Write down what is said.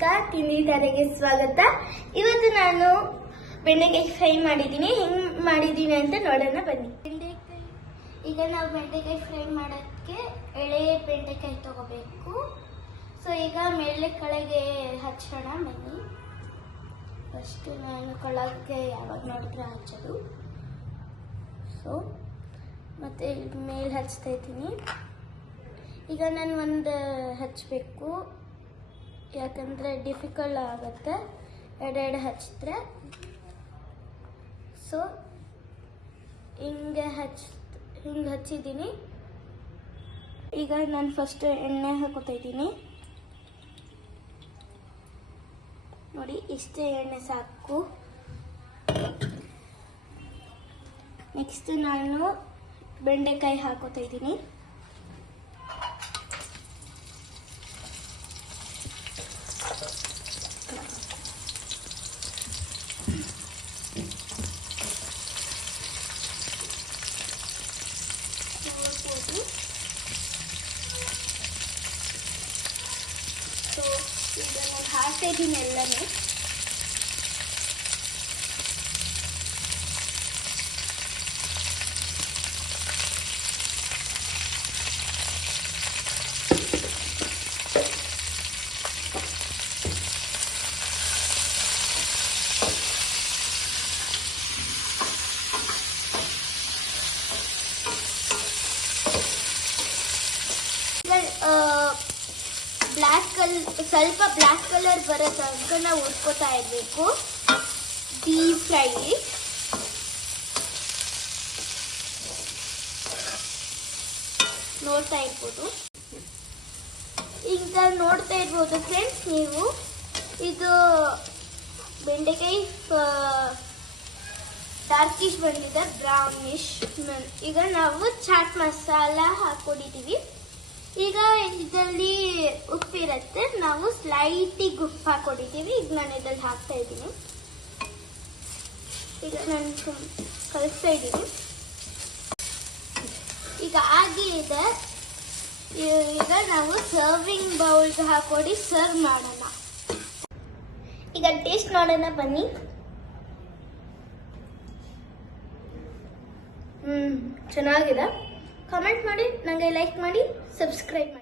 ಮೋನಿಕಾ ತಿಂಡಿ ತಾರೆಗೆ ಸ್ವಾಗತ. ಇವತ್ತು ನಾನು ಬೆಂಡೆಕಾಯಿ ಫ್ರೈ ಮಾಡಿದ್ದೀನಿ. ಹೆಂಗ್ ಮಾಡಿದ್ದೀನಿ ಅಂತ ನೋಡೋಣ ಬನ್ನಿ. ಈಗ ನಾವು ಬೆಂಡೆಕಾಯಿ ಫ್ರೈ ಮಾಡೋದಕ್ಕೆ ಎಳೆ ಬೆಂಡೆಕಾಯಿ ತಗೋಬೇಕು. ಸೊ ಈಗ ಮೇಲೆ ಕೆಳಗೆ ಹಚ್ಚೋಣ ಬನ್ನಿ. ಫಸ್ಟ್ ನಾನು ಕೆಳಗೆ ಯಾವಾಗ ನೋಡಿದ್ರೆ ಹಚ್ಚೋದು. ಸೊ ಮತ್ತೆ ಮೇಲೆ ಹಚ್ತಾ ಇದ್ದೀನಿ. ಈಗ ನಾನು ಒಂದು ಹಚ್ಚಬೇಕು, ಯಾಕಂದರೆ ಡಿಫಿಕಲ್ಟ್ ಆಗುತ್ತೆ ಎರಡೆರಡು ಹಚ್ಚಿದ್ರೆ. ಸೊ ಹಿಂಗೆ ಹಚ್ಚಿದ್ದೀನಿ. ಈಗ ನಾನು ಫಸ್ಟ್ ಎಣ್ಣೆ ಹಾಕೋತಾ ಇದ್ದೀನಿ. ನೋಡಿ, ಇಷ್ಟೇ ಎಣ್ಣೆ ಸಾಕು. ನೆಕ್ಸ್ಟ್ ನಾನು ಬೆಂಡೆಕಾಯಿ ಹಾಕೋತಾ ಇದ್ದೀನಿ. ಸೊ ಈಗ ನಾನು ಹಾಕ್ತಾ ಇದ್ದೀನಿ ಎಲ್ಲನೂ. ಸ್ವಲ್ಪ ಬ್ಲ್ಯಾಕ್ ಕಲರ್ ಬರೋ ತನಕ ನಾವು ಹುರ್ಕೋತಾ ಇರಬೇಕು. ಡೀಪ್ ಫ್ರೈ ನೋಡ್ತಾ ಇರ್ಬೋದು. ಈಗ ನೋಡ್ತಾ ಇರ್ಬೋದು ಫ್ರೆಂಡ್ಸ್ ನೀವು, ಇದು ಬೆಂಡೆಕಾಯಿ ಡಾರ್ಕಿಶ್ ಬಂದಿದೆ, ಬ್ರೌನಿಶ್. ಈಗ ನಾವು ಚಾಟ್ ಮಸಾಲ ಹಾಕೊಂಡಿದ್ದೀವಿ. ಈಗ ಇದರಲ್ಲಿ ಉಪ್ಪಿರುತ್ತೆ, ನಾವು ಸ್ಲೈಟಿಗೆ ಉಪ್ಪು ಹಾಕೊಂಡಿದ್ದೀವಿ. ಈಗ ನಾನು ಇದರಲ್ಲಿ ಹಾಕ್ತಾ ಇದ್ದೀನಿ. ಈಗ ನಾನು ಕಲಿಸ್ತಾ ಇದ್ದೀನಿ. ಈಗ ಆಗಿದೆ. ಈಗ ನಾವು ಸರ್ವಿಂಗ್ ಬೌಲ್ಗೆ ಹಾಕೊಂಡು ಸರ್ವ್ ಮಾಡೋಣ. ಈಗ ಟೇಸ್ಟ್ ಮಾಡೋಣ ಬನ್ನಿ. ಚೆನ್ನಾಗಿದೆ. ಕಾಮೆಂಟ್ ಮಾಡಿ, ನನಗೆ ಲೈಕ್ ಮಾಡಿ, ಸಬ್ಸ್ಕ್ರೈಬ್ ಮಾಡಿ.